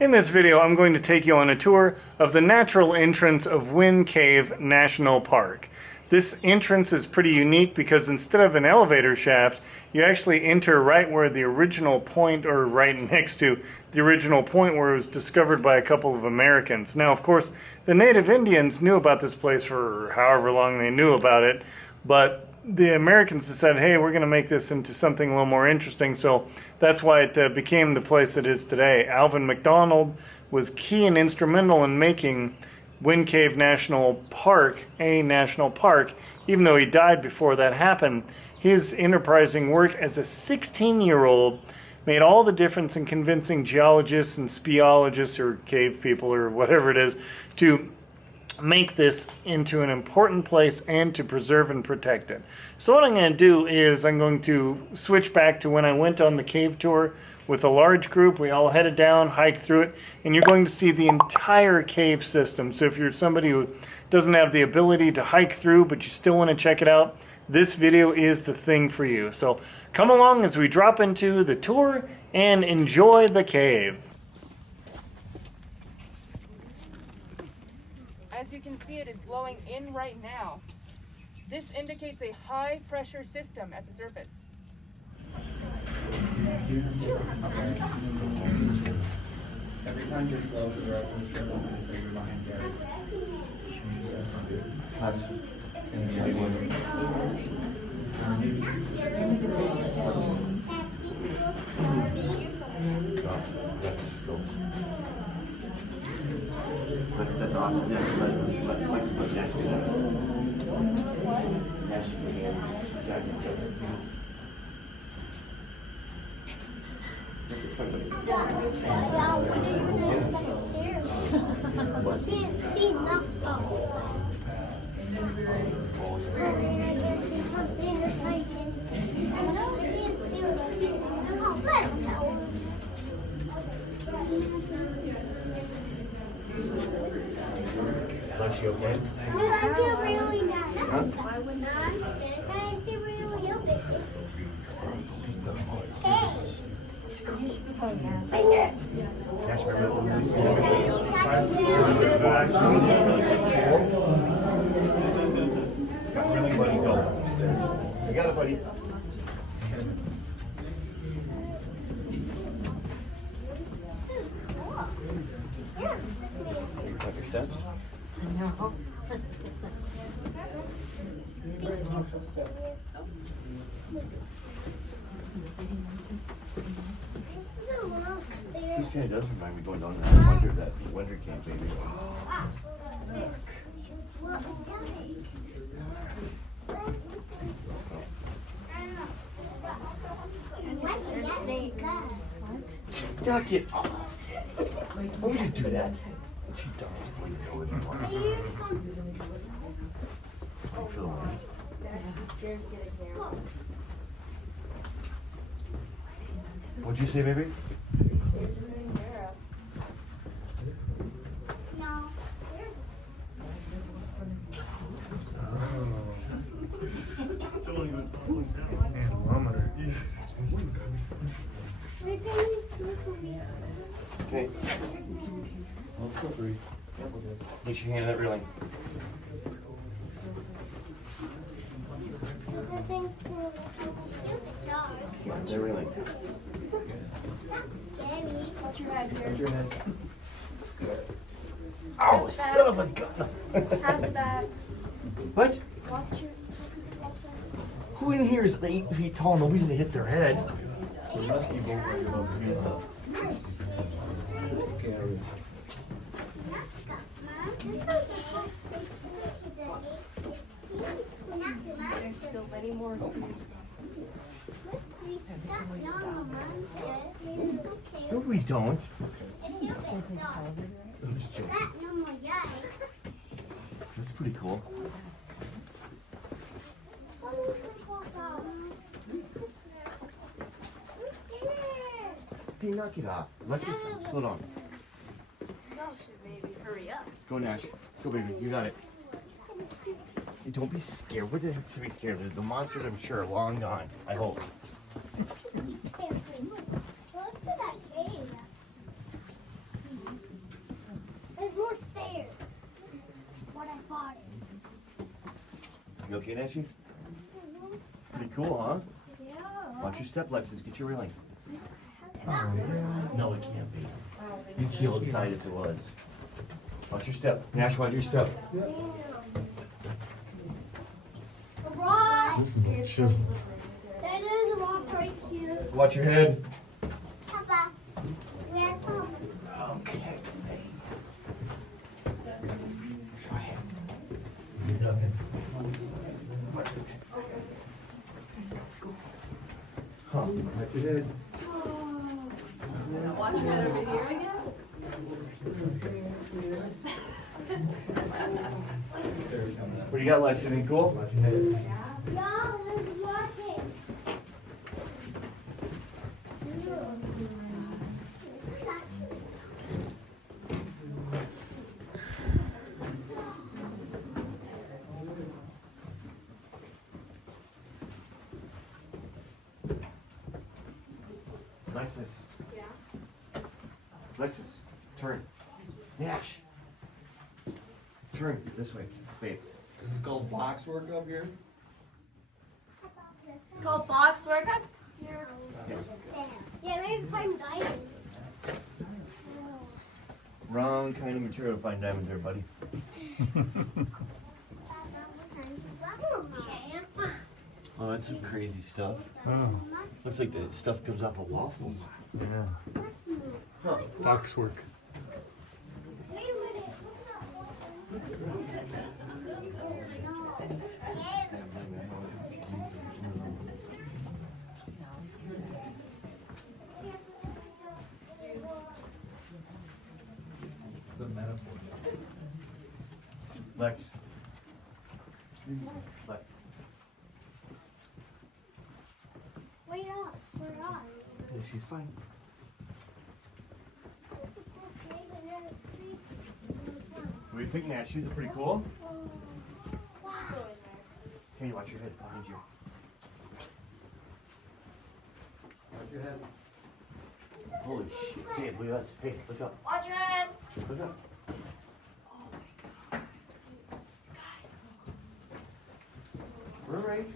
In this video, I'm going to take you on a tour of the natural entrance of Wind Cave National Park. This entrance is pretty unique because instead of an elevator shaft, you actually enter right where the original point, or right next to the original point where it was discovered by a couple of Americans. Now, of course, the native Indians knew about this place for however long they knew about it, but the Americans decided, hey, we're going to make this into something a little more interesting, so that's why it became the place it is today. Alvin Macdonald was key and instrumental in making Wind Cave National Park a national park, even though he died before that happened. His enterprising work as a 16-year-old made all the difference in convincing geologists and speleologists, or cave people, or whatever it is, to make this into an important place and to preserve and protect it. So what I'm going to do is I'm going to switch back to when I went on the cave tour with a large group. We all headed down, hiked through it, and you're going to see the entire cave system. So if you're somebody who doesn't have the ability to hike through but you still want to check it out, this video is the thing for you. So come along as we drop into the tour and enjoy the cave. As you can see, it is blowing in right now. This indicates a high pressure system at the surface. Every time you're slow for the rest of this trip, I'm going to say you're behind Gary. It's going to be a good That's awesome. Yeah, Lex's like naturally that. Yeah, she can Is she okay? No, I feel really bad. Huh? Why would not? I feel really open. Hey. You should be telling Nash. Finger. Nash, remember? Got really buddy, go. You got it, buddy. You cut your steps? No. This kind of does remind me going down to that wonder camp, baby. Duck it off. Why would you do that? She's dumb. What'd you say, baby? No. Okay. Let's go three. Make your hand on that railing. That railing. Watch your head here. Watch your head. Ow, son of a gun! Pass it back. What? Watch your. Who in here is 8 feet tall? Nobody's gonna hit their head. The rescue boat where you're about here. Scary. There's still many more trees. No, we don't. I'm just joking. That's pretty cool. Hey, knock it off. Let's just slow down. Hurry up. Go, Nash. Go, baby. You got it. Hey, don't be scared. What the heck to be scared of? The monsters, I'm sure, are long gone. I hope. You okay, Nancy? Pretty cool, huh? Yeah. Watch your step, Lexus. Get your railing. No, it can't be. You'd feel inside if it was. Watch your step. Nash, watch your step. A rock. This is a chisel. There is a rock right here. Watch your head. Papa. Where's Papa? Okay. Try it. Huh. Watch your head. Watch it over here again. What do you got, Lex? Anything cool? Watch your head. Yeah, there's a rock here. Lexus. Yeah. Lexus, turn. Nash. Turn this way, babe. This is called boxwork up here. It's called boxwork up here. Yeah, maybe find diamonds. Wrong kind of material to find diamonds there, buddy. Oh, that's some crazy stuff. Oh, Looks like the stuff comes off of waffles. yeah. Huh. Boxwork. Wait a minute. It's a metaphor. Lex. Lex. Wait up. We're up. Yeah, she's fine. What do you think, Nash? She's pretty cool. Can you watch your head behind you? Watch your head. Holy shit. Hey, look at us. Hey, look up. Watch your head. Look up. We're right.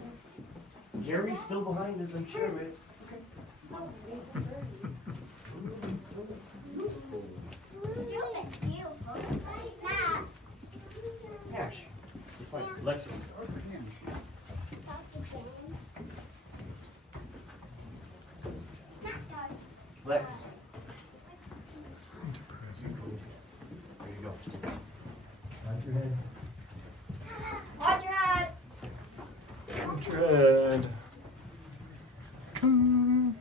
Gary's still behind us, I'm sure, right? Nash. It's fine. Lexus. Lex. There you go. Watch your head. Watch your head. Dread. Come.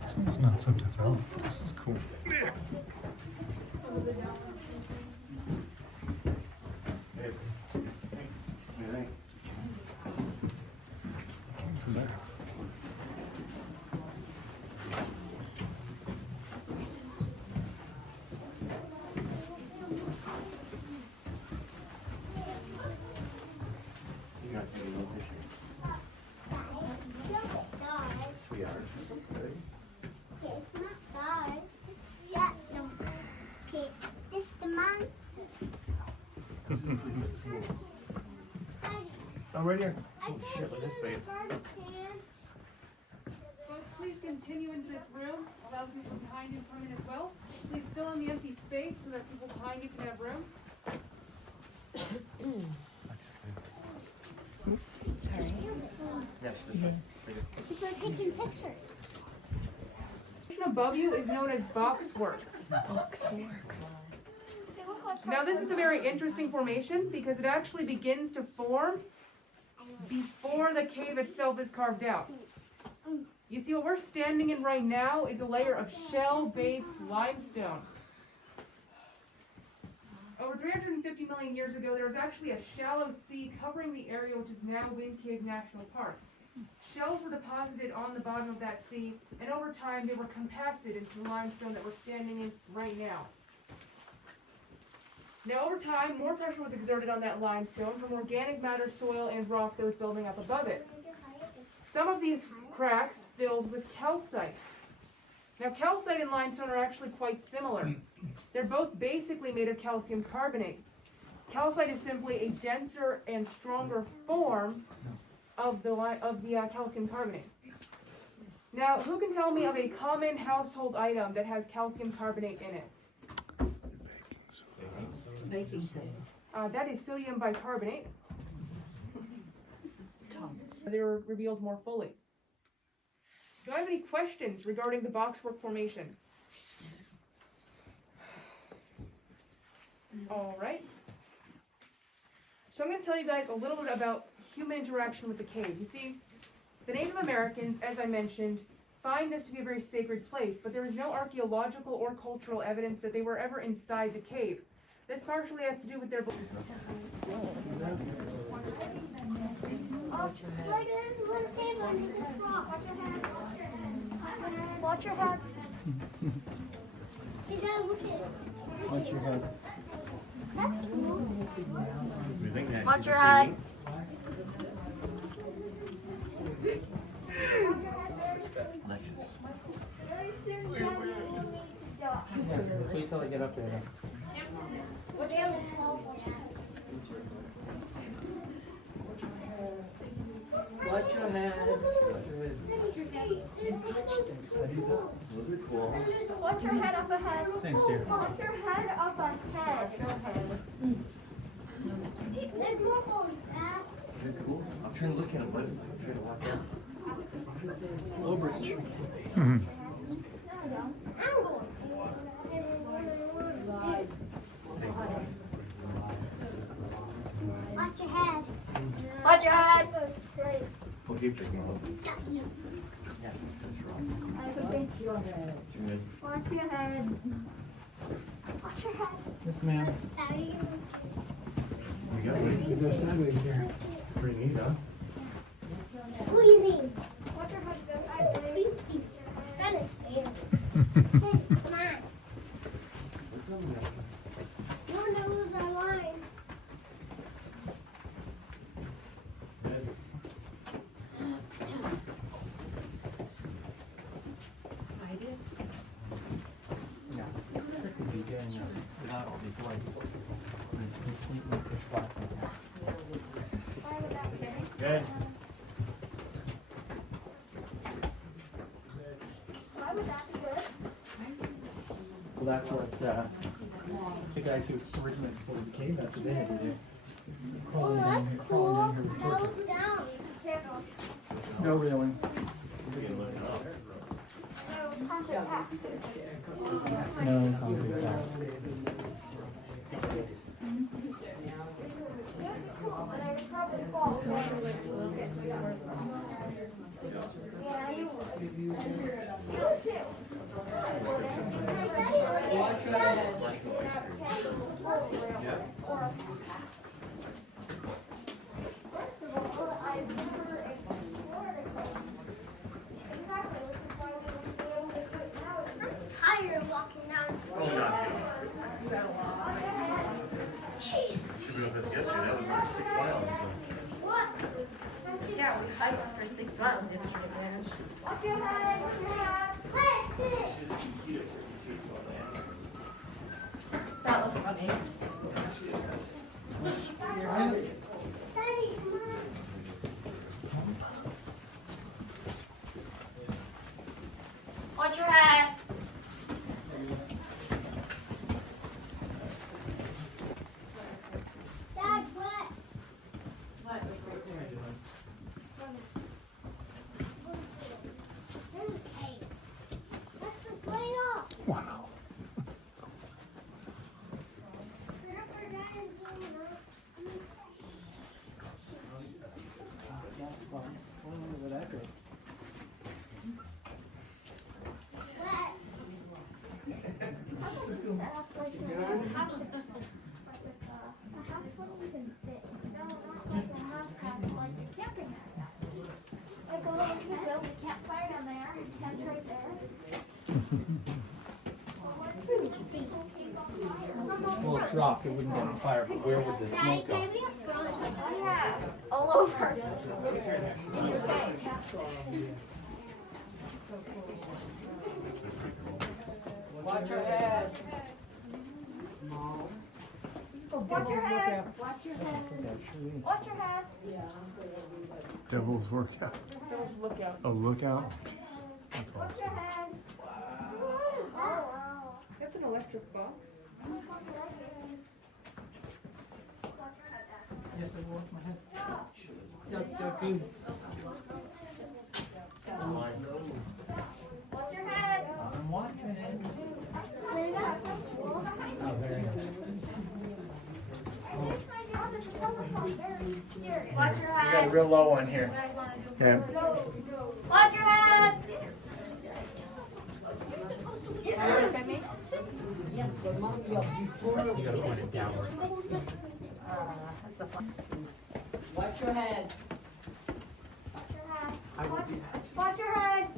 This one's not so developed. This is cool. Hey. Hey. Hey. From there. You're not taking no picture. Sweetheart. Okay. It's not bad. Yeah, no. Okay, this the monster. This is pretty cool. Oh, right here. Oh shit, look at this, babe. Folks, please continue into this room. Allow the people behind you to come in as well. Please fill in the empty space so that people behind you can have room. Yes, this way. Right here. People are taking pictures. Above you is known as boxwork. Now this is a very interesting formation because it actually begins to form before the cave itself is carved out. You see, what we're standing in right now is a layer of shell-based limestone. Over 350 million years ago, there was actually a shallow sea covering the area which is now Wind Cave National Park. Shells were deposited on the bottom of that sea, and over time they were compacted into the limestone that we're standing in right now. Now over time, more pressure was exerted on that limestone from organic matter, soil, and rock that was building up above it. Some of these cracks filled with calcite. Now, calcite and limestone are actually quite similar. They're both basically made of calcium carbonate. Calcite is simply a denser and stronger form of the calcium carbonate. Now, who can tell me of a common household item that has calcium carbonate in it? Baking soda. That is sodium bicarbonate. Thomas. They were revealed more fully. Do I have any questions regarding the boxwork formation? All right. So I'm going to tell you guys a little bit about human interaction with the cave. You see, the Native Americans, as I mentioned, find this to be a very sacred place, but there is no archaeological or cultural evidence that they were ever inside the cave. This partially has to do with their belief. Like there's a little cave under this rock. Watch your head. You gotta look at it. Watch your head. That's cool. You think that Watch she's your a head. Alexis. Wait till I get up there. Watch your head. Those are cool. Watch your head up ahead. Thanks, dear. Watch your head up ahead. There's more holes, Dad. They're cool. I'm trying to look at them, but I'm trying to walk out. Low bridge. I'm going. Watch your head. Watch your head. Okay, pick them up. Yeah, that's wrong. Good. Watch your head. Watch your head. Yes, ma'am. Daddy. You got it. We go sideways here. Pretty neat, huh? Squeezing. Watch your head go sideways. That is scary. Hey, come on. Your nose are lying. I did. Yeah. That could be getting us without all these lights. It's completely pitch black in here. Good. Why would that be good? Well, that's what the guys who originally explored the cave, that's what they had to do. Oh, Crawling that's in cool. here with Nose torches. down. Careful. No railings. No concrete blocks. Yeah, you would. You too. I'm tired of walking down the stairs. Jeez. Should be with us yesterday. That was only 6 miles. So. What? Yeah, we hiked for 6 miles yesterday, man. Watch your head. Watch your head. Let's sit. That was funny. Daddy, come on. Watch your head. Dad, what? What? There's a cave. Let's look way up. Wow. Sit up for Dad and zoom up. What? Like a little kid built a campfire down there, that's right there. Well, it's rock, it wouldn't get on fire, but where would the Daddy, smoke go? maybe a front. Oh yeah, all over. Watch your head. This is called Devil's Lookout. Watch your head. Watch your head. Devil's workout. Devil's Lookout. A lookout. That's Watch your head. Wow. That's an electric box. Yes, I watch my head. That's just things. Watch your head. I'm watching it. Linda. Oh, very nice. Watch your We got a head. real low one here. Yeah. Watch your head. You gotta point it downward. Watch your head. I will do that. Watch your head.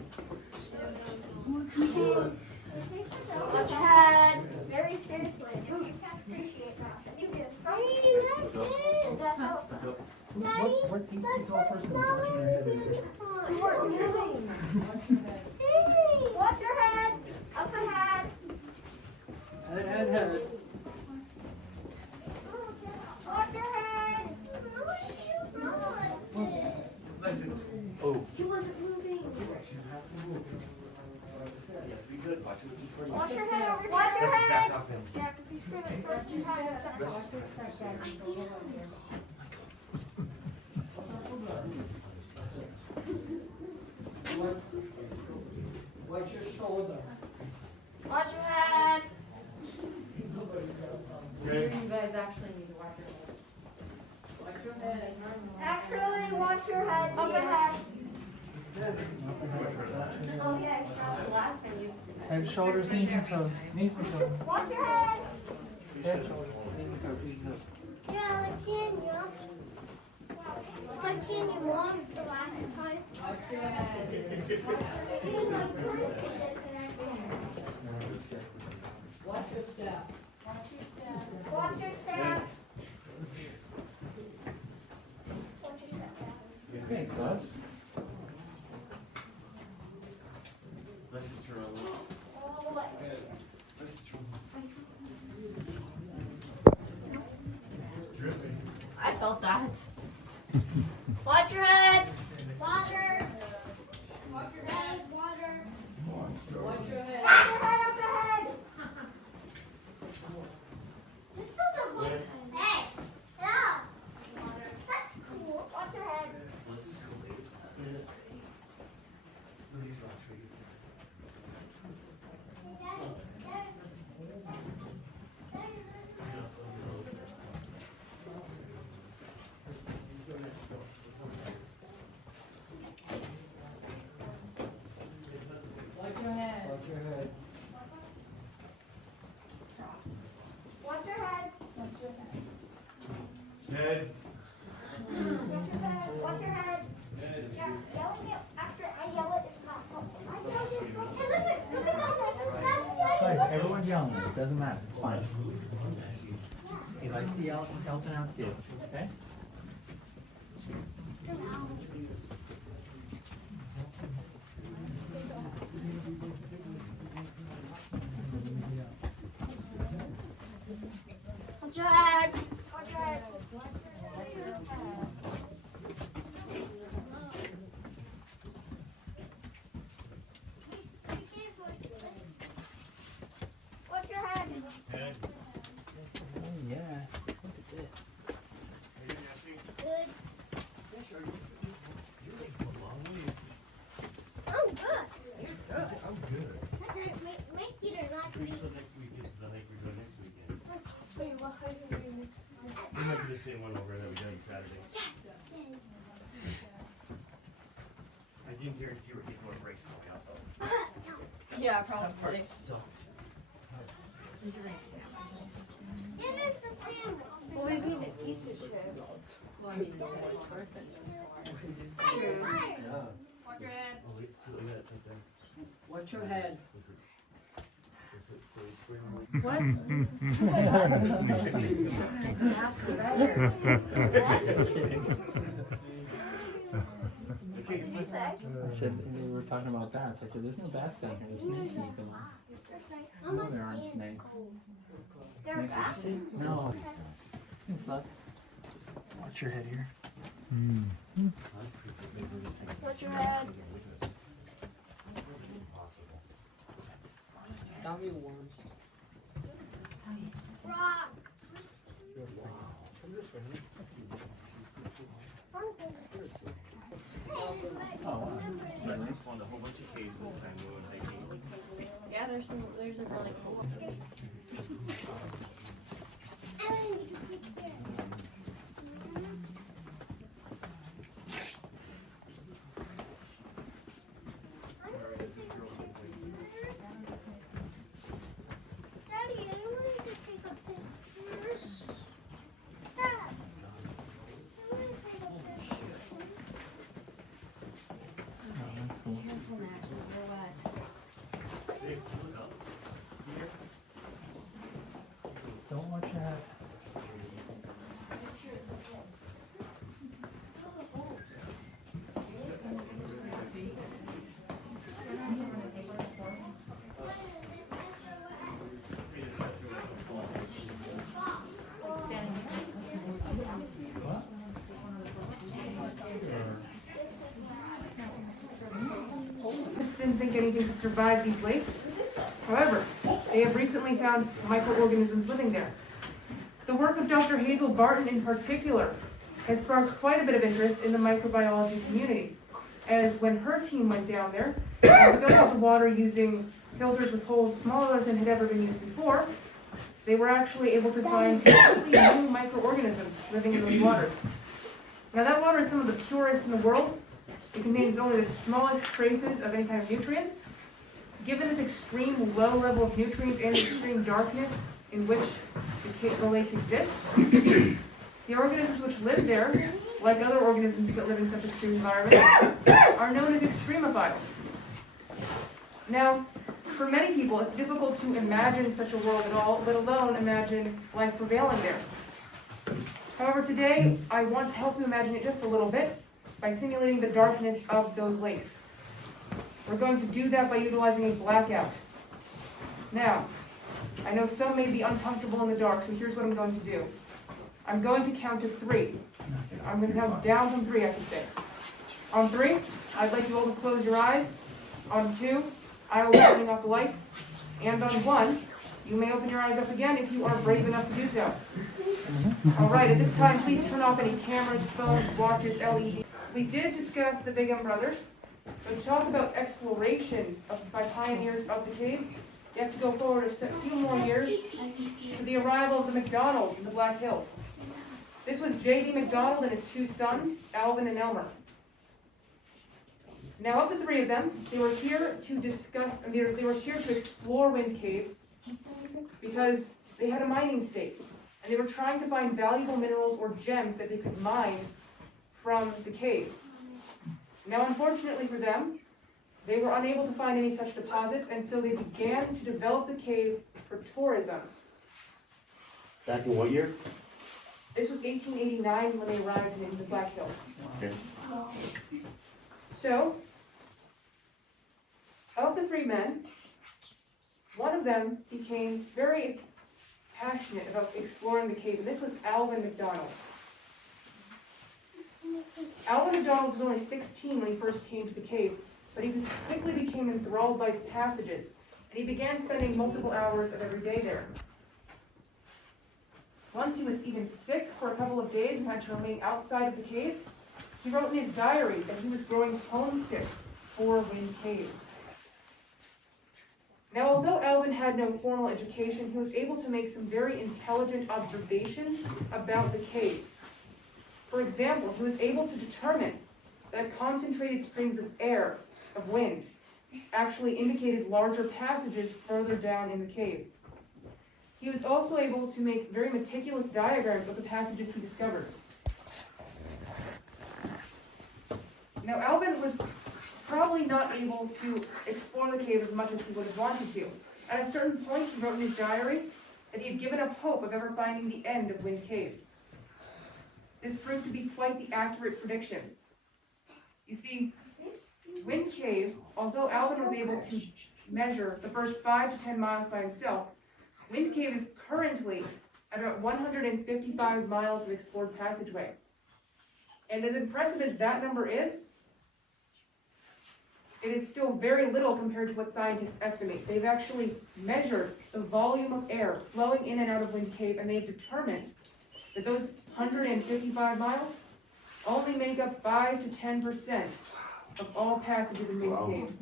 Watch your head. Very seriously. If you can't appreciate that, you do. Hey, that's it. That's all. What each tall person is watching their head? What are you doing? Hey, watch your head. Up ahead. Head. Watch your head. Oh. He wasn't moving. Yes, we could. Watch what's in front of you. Watch your head over. Watch your Let's just head. back off him. Yeah, because he's screaming. Watch your head. Let's just back off. Watch your shoulder. Watch your head. Good. You guys actually need to watch your head. Watch your head. Actually, watch your head. Up ahead. Okay. The last time you. Head, shoulders, knees and toes. Knees and toes. Watch your head. Head, shoulders, knees and toes. Knees and toes. Yeah, like Tanya. Like Tanya Mom the last time. Watch your head. Watch your step. Watch your step. Watch your step. Thanks, Buzz. Let's just turn around. Oh, what? Let's just turn I felt that. Watch your head. Water. Watch your head. Water. Watch your head. Watch your head up ahead. This doesn't look. Hey. Stop. That's cool. Watch your head. Let's just go wait. Look at these rocks right here. Watch your head. Watch your head. Watch your head. Head. Watch your head. Yeah, yelling it after I yell it is not helpful. I yell it. Hey, look at that. Guys, everyone's yelling. It doesn't matter. It's fine. He likes to yell. He's helping out too. Okay? Watch your head. Watch your head. Watch your head. Head. Oh, yeah. Look at this. Good. I'm good. I'm good. Make it or not Pretty me. sure next weekend, the hike we're doing next weekend. We might do the same one over that we did on Saturday. Yes. I didn't guarantee we're getting more breaks coming out though. Yeah, That part probably. sucked. It is the same. Well, we didn't even eat the chips. Well, I mean, the first one. Fire, fire. Yeah. Watch your head. Oh wait, see, look at that right there. Watch your head. Is it silly spring? What? Ask for that. Okay, What did you say? I said, and they were talking about bats. I said, there's no bats down here. The snakes eat them all. No, there aren't snakes. They're Snakes, bats. did you say? No. Hey, Fluff. Watch your head here. Watch your head. Dummy worms. Rock. I just found a whole bunch of caves this time we went hiking. Yeah, there's a really cool one. Daddy, I wanted to take a picture. Dad, I want to take a picture. Oh, that's cool. Careful, Max, they're wet. Don't watch that. What? Just didn't think anything could survive these lakes. However, they have recently found microorganisms living there. The work of Dr. Hazel Barton in particular has sparked quite a bit of interest in the microbiology community, as when her team went down there and filled the water using filters with holes smaller than had ever been used before, they were actually able to find completely new microorganisms living in those waters. Now that water is some of the purest in the world. It contains only the smallest traces of any kind of nutrients. Given this extreme low level of nutrients and the extreme darkness in which the lakes exist, the organisms which live there, like other organisms that live in such extreme environments, are known as extremophiles. Now, for many people, it's difficult to imagine such a world at all, let alone imagine life prevailing there. However, today, I want to help you imagine it just a little bit by simulating the darkness of those lakes. We're going to do that by utilizing a blackout. Now, I know some may be uncomfortable in the dark, so here's what I'm going to do. I'm going to count to 3. I'm going to count down from 3, I should say. On 3, I'd like you all to close your eyes. On 2, I will be turning off the lights. And on 1, you may open your eyes up again if you are brave enough to do so. All right, at this time, please turn off any cameras, phones, watches, LED. We did discuss the Bigham brothers. But to talk about exploration by pioneers of the cave, you have to go forward a few more years to the arrival of the Macdonalds in the Black Hills. This was J.D. Macdonald and his 2 sons, Alvin and Elmer. Now, of the 3 of them, they were here to explore Wind Cave because they had a mining stake, and they were trying to find valuable minerals or gems that they could mine from the cave. Now, unfortunately for them, they were unable to find any such deposits, and so they began to develop the cave for tourism. Back in what year? This was 1889 when they arrived in the Black Hills. Okay. So, of the 3 men, one of them became very passionate about exploring the cave, and this was Alvin Macdonald. Alvin Macdonald was only 16 when he first came to the cave, but he quickly became enthralled by its passages, and he began spending multiple hours of every day there. Once he was even sick for a couple of days and had to remain outside of the cave, he wrote in his diary that he was growing homesick for Wind Cave. Now, although Alvin had no formal education, he was able to make some very intelligent observations about the cave. For example, he was able to determine that concentrated streams of air, of wind, actually indicated larger passages further down in the cave. He was also able to make very meticulous diagrams of the passages he discovered. Now, Alvin was probably not able to explore the cave as much as he would have wanted to. At a certain point, he wrote in his diary that he had given up hope of ever finding the end of Wind Cave. This proved to be quite the accurate prediction. You see, Wind Cave, although Alvin was able to measure the first 5 to 10 miles by himself, Wind Cave is currently at about 155 miles of explored passageway. And as impressive as that number is, it is still very little compared to what scientists estimate. They've actually measured the volume of air flowing in and out of Wind Cave, and they've determined that those 155 miles only make up 5 to 10% of all passages in Wind Cave.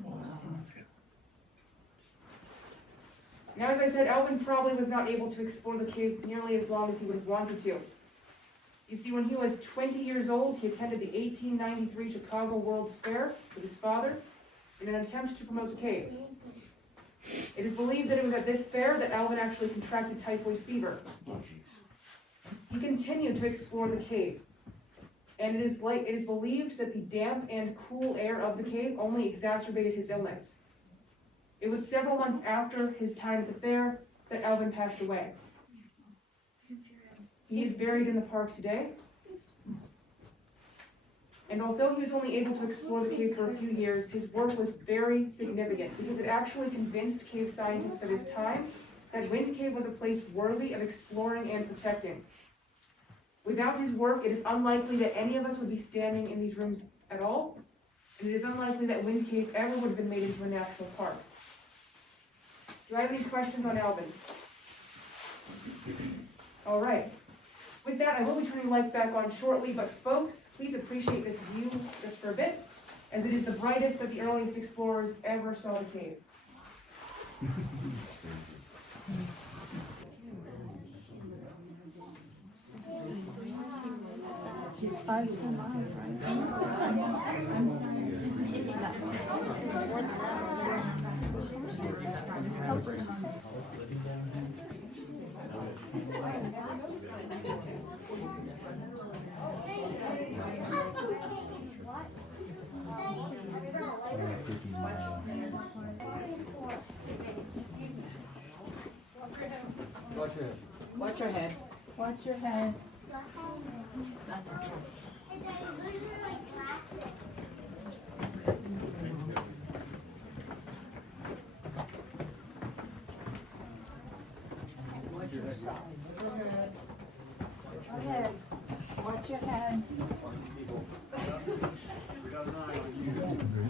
Now, as I said, Alvin probably was not able to explore the cave nearly as long as he would have wanted to. You see, when he was 20 years old, he attended the 1893 Chicago World's Fair with his father in an attempt to promote the cave. It is believed that it was at this fair that Alvin actually contracted typhoid fever. He continued to explore the cave, and it is believed that the damp and cool air of the cave only exacerbated his illness. It was several months after his time at the fair that Alvin passed away. He is buried in the park today. And although he was only able to explore the cave for a few years, his work was very significant because it actually convinced cave scientists of his time that Wind Cave was a place worthy of exploring and protecting. Without his work, it is unlikely that any of us would be standing in these rooms at all, and it is unlikely that Wind Cave ever would have been made into a national park. Do I have any questions on Alvin? All right. With that, I will be turning the lights back on shortly, but folks, please appreciate this view just for a bit, as it is the brightest that the earliest explorers ever saw the cave. Watch your head. Watch your head. It's literally like plastic. Watch your side. Watch your head. Watch your head.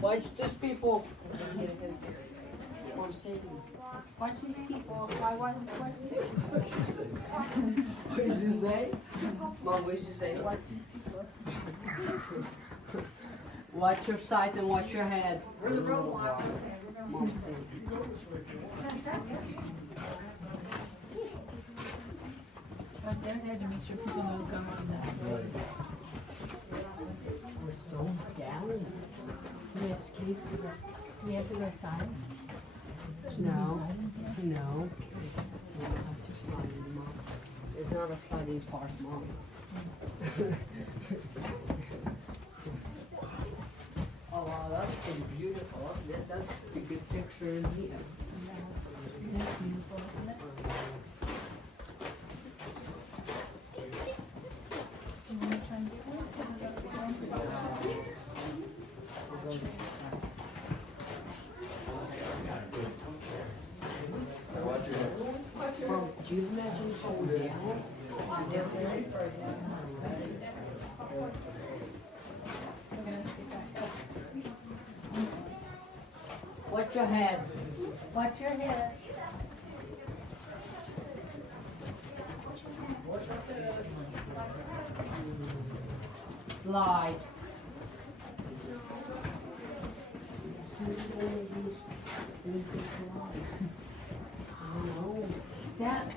Watch these people. Mom said. Watch these people. Why watch you? What did you say? Mom, what did you say? Watch these people. Watch your side and watch your head. We're the roadblock. Mom said. But they're there to make sure people don't go on that road. It's so down. Yes, case. We have to go side. No. No. We don't have to slide, Mom. It's not a sliding park, Mom. Oh wow, that's pretty beautiful. That's a pretty good picture in here. That's beautiful, isn't it? So when you try and get one, Mom, do you imagine how down? Watch your head. watch your head. Slide. Step.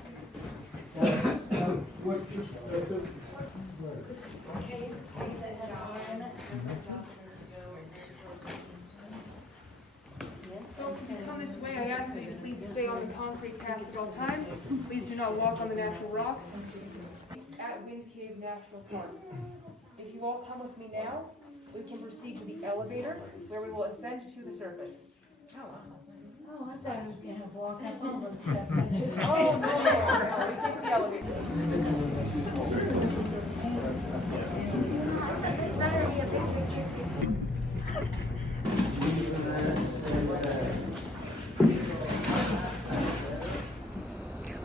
So as you come this way, I ask that you please stay on the concrete paths at all times. Please do not walk on the natural rocks at Wind Cave National Park. If you all come with me now, we can proceed to the elevators where we will ascend to the surface. Oh, I thought I was gonna have to walk up all those steps. I just, Oh, no, we take the elevators. It's not already a big picture.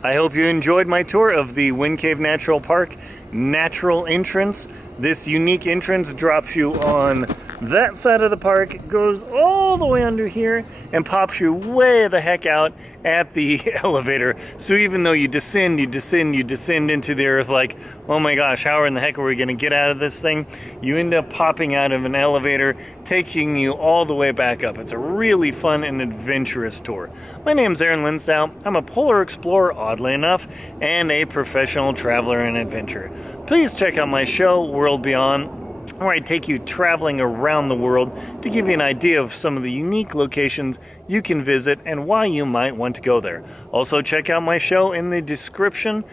I hope you enjoyed my tour of the Wind Cave Natural Park natural entrance. This unique entrance drops you on that side of the park, goes all the way under here, and pops you way the heck out at the elevator. So even though you descend into the earth like, oh my gosh, how in the heck are we gonna get out of this thing? You end up popping out of an elevator, taking you all the way back up. It's a really fun and adventurous tour. My name's Aaron Linsdow. I'm a polar explorer, oddly enough, and a professional traveler and adventurer. Please check out my show, World Beyond, where I take you traveling around the world to give you an idea of some of the unique locations you can visit and why you might want to go there. Also, check out my show in the description,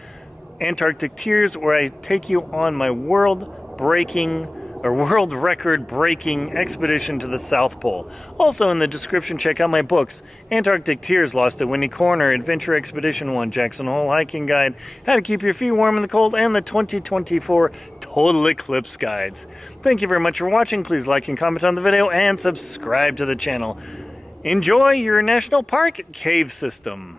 Antarctic Tears, where I take you on my world record breaking expedition to the South Pole. Also in the description, check out my books, Antarctic Tears, Lost at Windy Corner, Adventure Expedition 1, Jackson Hole Hiking Guide, How to Keep Your Feet Warm in the Cold, and the 2024 Total Eclipse Guides. Thank you very much for watching. Please like and comment on the video and subscribe to the channel. Enjoy your national park cave system.